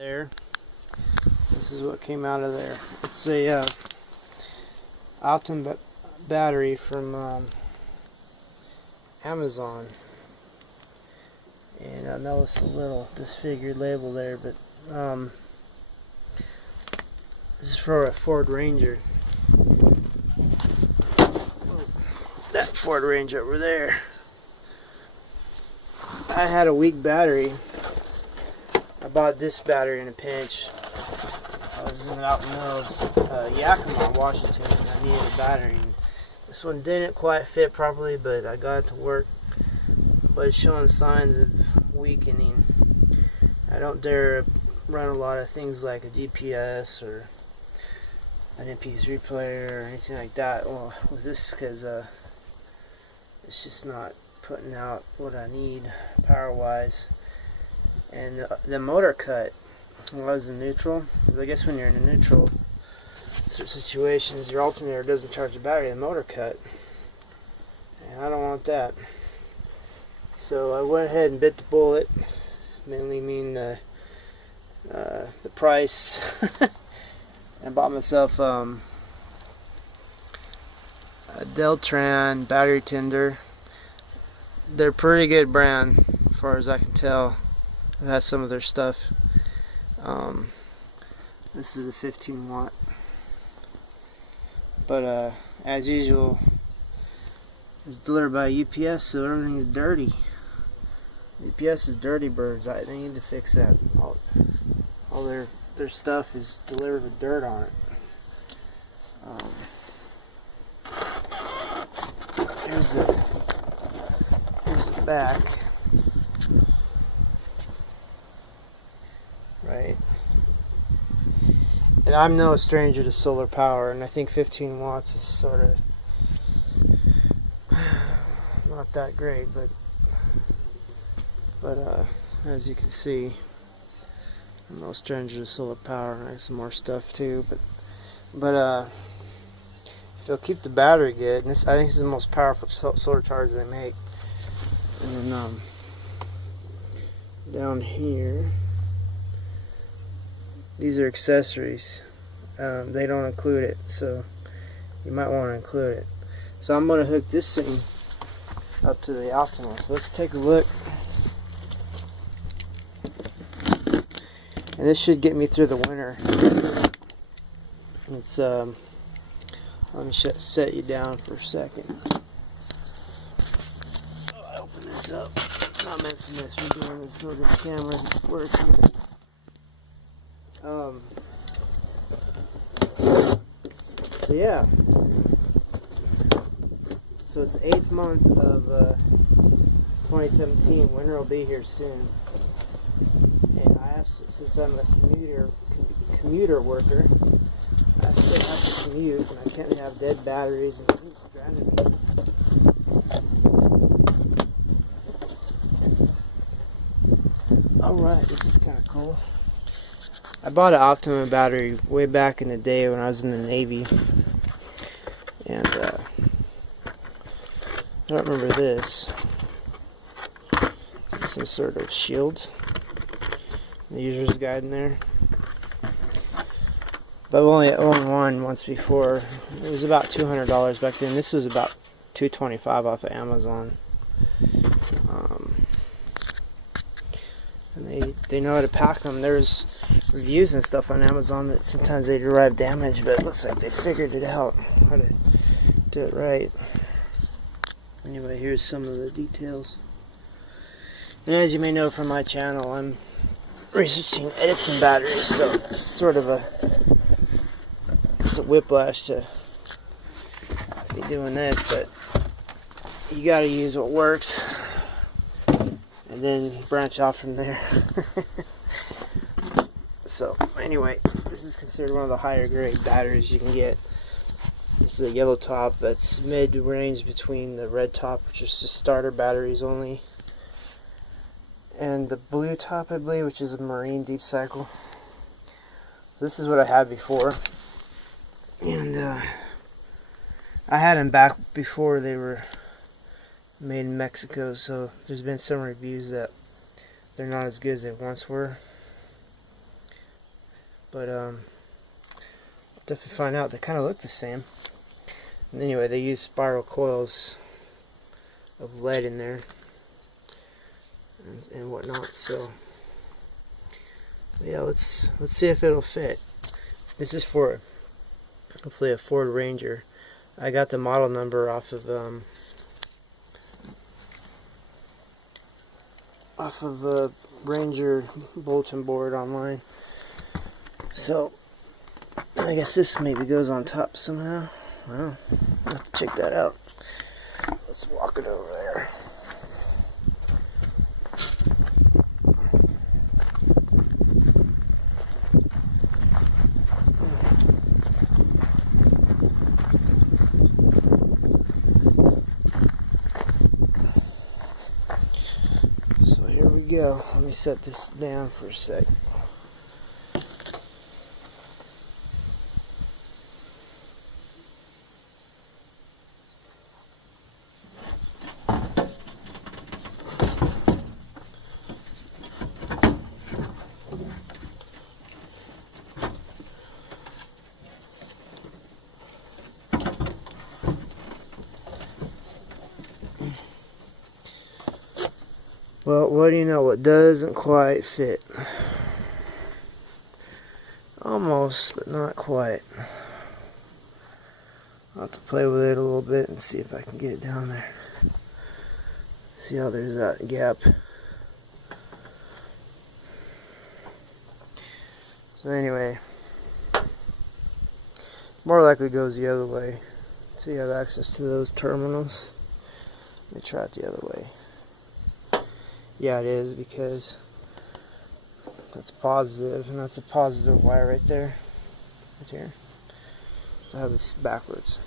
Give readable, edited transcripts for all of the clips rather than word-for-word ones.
There, this is what came out of there. It's a Optima battery from Amazon, and I know it's a little disfigured label there, but this is for a Ford Ranger. That Ford Ranger over there. I had a weak battery. I bought this battery in a pinch. I was out in the middle of Yakima, Washington, and I needed a battery. And this one didn't quite fit properly, but I got it to work. But it's showing signs of weakening. I don't dare run a lot of things like a GPS or an MP3 player or anything like that with this, because it's just not putting out what I need power-wise. And the motor cut when I was in neutral, because I guess when you're in a neutral certain situations, your alternator doesn't charge the battery, the motor cut, and I don't want that. So I went ahead and bit the bullet, mainly the price. I bought myself a Deltran battery tender. They're pretty good brand as far as I can tell. I've had some of their stuff. This is a 15 watt, but as usual, it's delivered by UPS, so everything's dirty. UPS is dirty birds. They need to fix that. All their stuff is delivered with dirt on it. Here's the back. Right. And I'm no stranger to solar power, and I think 15 watts is sort of not that great, but as you can see, I'm no stranger to solar power, and I have some more stuff too, but if you'll keep the battery good, and I think this is the most powerful solar charger they make. And then down here, these are accessories. They don't include it, so you might want to include it. So I'm going to hook this thing up to the Optima. So let's take a look. And this should get me through the winter. It's let me set you down for a second. Oh, I open this up. Not meant for this. We're doing this sort of camera work here. So yeah, so it's the 8th month of 2017. Winter will be here soon, and I have, since I'm a commuter worker, I still have to commute, and I can't have dead batteries and things stranded me. Alright, this is kind of cool. I bought an Optima battery way back in the day when I was in the Navy, and I don't remember this. It's some sort of shield. The user's guide in there. But I've only owned one once before. It was about $200 back then. This was about $225 off of Amazon. And they know how to pack them. There's reviews and stuff on Amazon that sometimes they derive damage, but it looks like they figured it out how to do it right. Anyway, here's some of the details. And as you may know from my channel, I'm researching Edison batteries, so it's sort of a whiplash to be doing this, but you gotta use what works and then branch off from there. So anyway, this is considered one of the higher grade batteries you can get. This is a yellow top that's mid-range between the red top, which is just starter batteries only, and the blue top, I believe, which is a marine deep cycle. So this is what I had before, and I had them back before they were made in Mexico, so there's been some reviews that they're not as good as they once were. but definitely find out. They kind of look the same. And anyway, they use spiral coils of lead in there and whatnot. So yeah, let's see if it'll fit. This is for hopefully a Ford Ranger. I got the model number off of a Ranger bulletin board online. So I guess this maybe goes on top somehow. I don't know. I'll have to check that out. Let's walk it over there. So here we go. Let me set this down for a sec. Well, what do you know? What doesn't quite fit? Almost, but not quite. I'll have to play with it a little bit and see if I can get it down there. See how there's that gap. So anyway, more likely goes the other way. So you have access to those terminals. Let me try it the other way. Yeah, it is, because that's positive, and that's a positive wire right there, right here. So I have this backwards.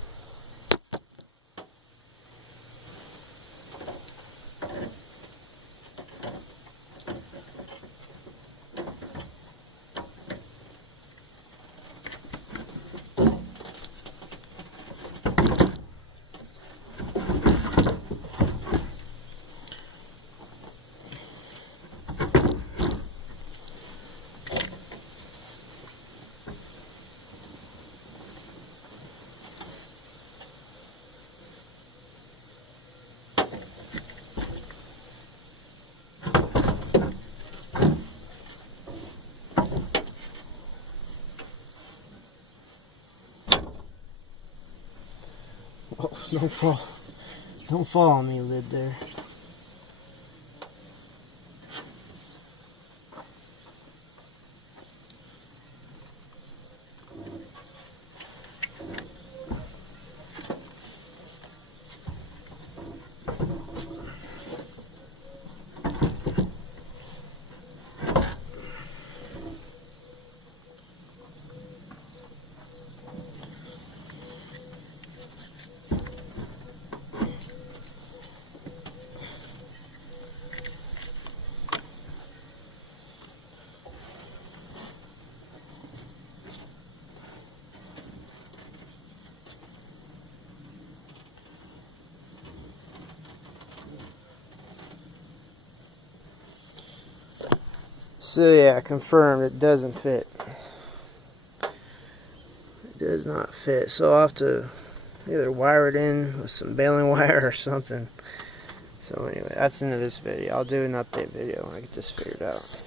Oh, don't fall on me, lid there. So yeah, confirmed it doesn't fit. It does not fit. So I'll have to either wire it in with some baling wire or something. So anyway, that's the end of this video. I'll do an update video when I get this figured out.